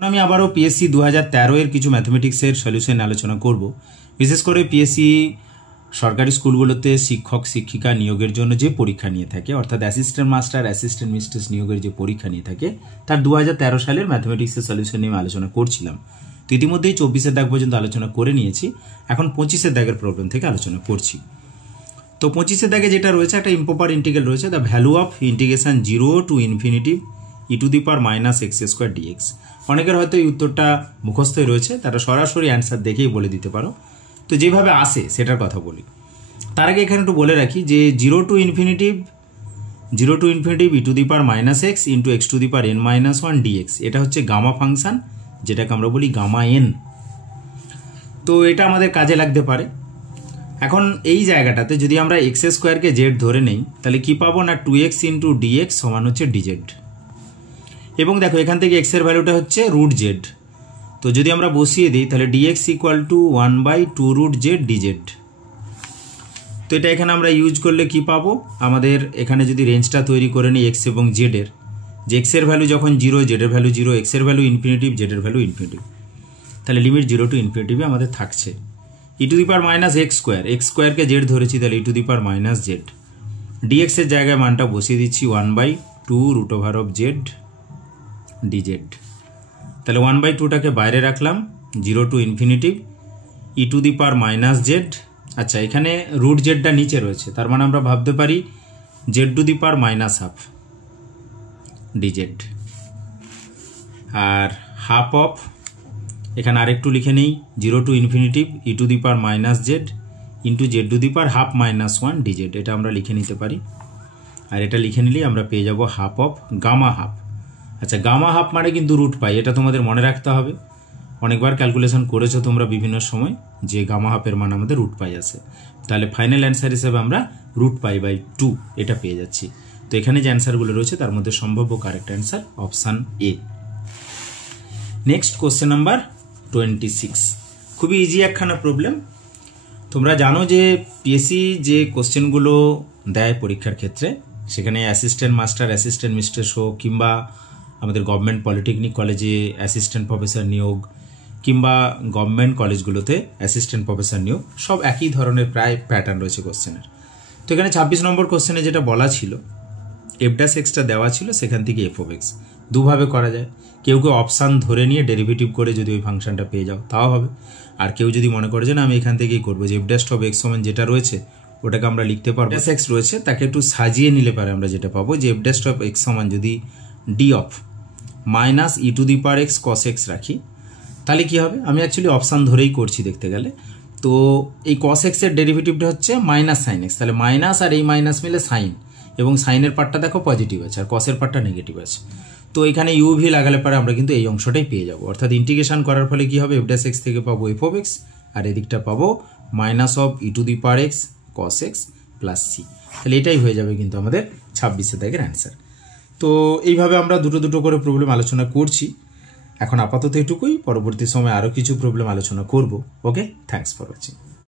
আমি আবারও পিএসসি 2013 এর কিছু ম্যাথমেটিক্সের সলিউশন আলোচনা করব। বিশেষ করে পিএসসি সরকারি স্কুলগুলোতে শিক্ষক শিক্ষিকা নিয়োগের জন্য যে পরীক্ষা নিয়ে থাকে, অর্থাৎ অ্যাসিস্ট্যান্ট মাস্টার অ্যাসিস্ট্যান্ট মিস্ট্রেস নিয়োগের যে পরীক্ষা নিয়ে থাকে, তার 2013 সালের ম্যাথমেটিক্সের সলিউশন নিয়ে আলোচনা করছিলাম। তো ইতিমধ্যেই 24-এর দাগ পর্যন্ত আলোচনা করে নিয়েছি, এখন 25-এর দাগের প্রবলেম থেকে আলোচনা করছি। তো 25-এর দাগে যেটা রয়েছে, একটা ইম্প্রপার ইন্টিগ্রাল রয়েছে, the value of integration 0 to infinity e⁻⁻x² dx। অনেকের হয়তো এই উত্তরটা মুখস্থই রয়েছে, তারা সরাসরি অ্যান্সার দেখেই বলে দিতে পারো। তো যেভাবে আসে সেটার কথা বলি। তার আগে এখানে একটু বলে রাখি যে 0 to infinity e⁻⁻x into x⁻n−1 dx, এটা হচ্ছে গামা ফাংশন, যেটাকে আমরা বলি গামা এন। তো এটা আমাদের কাজে লাগতে পারে। এখন এই জায়গাটাতে যদি আমরা x² কে z ধরে নেই, তাহলে কি পাবো না 2x ইন্টু dx সমান হচ্ছে dz। এবং দেখো এখান থেকে x এর ভ্যালুটা হচ্ছে √z। তো যদি আমরা বসিয়ে দিই তাহলে dx equal to 1/2√z dz। তো এটা এখানে আমরা ইউজ করলে কি পাবো, আমাদের এখানে যদি রেঞ্জটা তৈরি করে নিই x এবং z এর, যে x এর ভ্যালু যখন 0, z এর ভ্যালু 0, x এর ভ্যালু ইনফিনিটিভ, z এর ভ্যালু ইনফিনিটিভ, তাহলে লিমিট 0 টু ইনফিনিটিভে আমাদের থাকছে। e⁻x², কে z ধরেছি, তাহলে e⁻z। dx এর জায়গায় মানটা বসিয়ে দিচ্ছি 1/2√z dz। তাহলে 1/2টাকে বাইরে রাখলাম, 0 টু ইনফিনিটিভ e⁻z। আচ্ছা, এখানে √z নিচে রয়েছে, তার মানে আমরা ভাবতে পারি z⁻½ dz। R half of, এখানে আরেকটু লিখে নেই, 0 two infinitive e⁻z into z⁻½ dz, এটা আমরা লিখে নিতে পারি। আর এটা লিখে নিলেই আমরা পেয়ে যাব হাফ অফ গামা হাফ। আচ্ছা, গামা হাফ মানে কিন্তু √π, এটা তোমাদের মনে রাখতে হবে। অনেকবার ক্যালকুলেশন করেছো তোমরা বিভিন্ন সময় যে গামা হাফের মান আমাদের √π আসে। তাহলে ফাইনাল অ্যান্সার হিসেবে আমরা √π/2 এটা পেয়ে যাচ্ছি। তো এখানে যে অ্যান্সারগুলো রয়েছে তার মধ্যে সম্ভাব্য correct answer option A. Next question number 26, খুবই ইজি একখানা প্রবলেম। তোমরা জানো যে পিএসসি যে কোশ্চেনগুলো দেয় পরীক্ষার ক্ষেত্রে, সেখানে অ্যাসিস্ট্যান্ট মাস্টার অ্যাসিস্ট্যান্ট মিস্ট্রেস হোক, কিংবা আমাদের গভর্নমেন্ট পলিটেকনিক কলেজে অ্যাসিস্ট্যান্ট প্রফেসর নিয়োগ, কিংবা গভর্নমেন্ট কলেজগুলোতে অ্যাসিস্ট্যান্ট প্রফেসর নিয়োগ, সব একই ধরনের প্রায় প্যাটার্ন রয়েছে কোশ্চেনের। তো এখানে 26 নম্বর কোশ্চেনে যেটা বলা ছিল, f'(x)টা দেওয়া ছিল, সেখান থেকে f(x) দুভাবে করা যায়। কেউ কেউ অপশান ধরে নিয়ে ডেরিভেটিভ করে যদি ওই ফাংশনটা পেয়ে যাও তাও হবে। আর কেউ যদি মনে করে যে না আমি এখান থেকেই করবো, যে f'(x) সমান যেটা রয়েছে ওটাকে আমরা লিখতে পারবো, f(x) রয়েছে তাকে একটু সাজিয়ে নিলে পারে আমরা যেটা পাবো যে f'(x) সমান যদি d of -e⁻x cos x রাখি, তাহলে কি হবে, আমি অ্যাকচুয়ালি অপশান ধরেই করছি দেখতে গেলে। তো এই cos x এর ডেরিভেটিভটা হচ্ছে -sin x, তাহলে মাইনাস আর এই মাইনাস মিলে সাইন, এবং সাইনের পার্টটা দেখো পজিটিভ আছে আর কসের পার্টটা নেগেটিভ আছে। তো এখানে ইউভি লাগালে পরে আমরা কিন্তু এই অংশটাই পেয়ে যাবো। অর্থাৎ ইন্টিগ্রেশন করার ফলে কি হবে, f'(x) থেকে পাবো f(x), আর এদিকটা পাবো -e⁻x cos x plus c। তাহলে এটাই হয়ে যাবে কিন্তু আমাদের 26 দাগের অ্যান্সার। তো এইভাবে আমরা দুটো করে প্রবলেম আলোচনা করছি। এখন আপাতত এটুকুই, পরবর্তী সময় আরও কিছু প্রবলেম আলোচনা করব। ওকে, থ্যাঙ্কস ফর ওয়াচিং।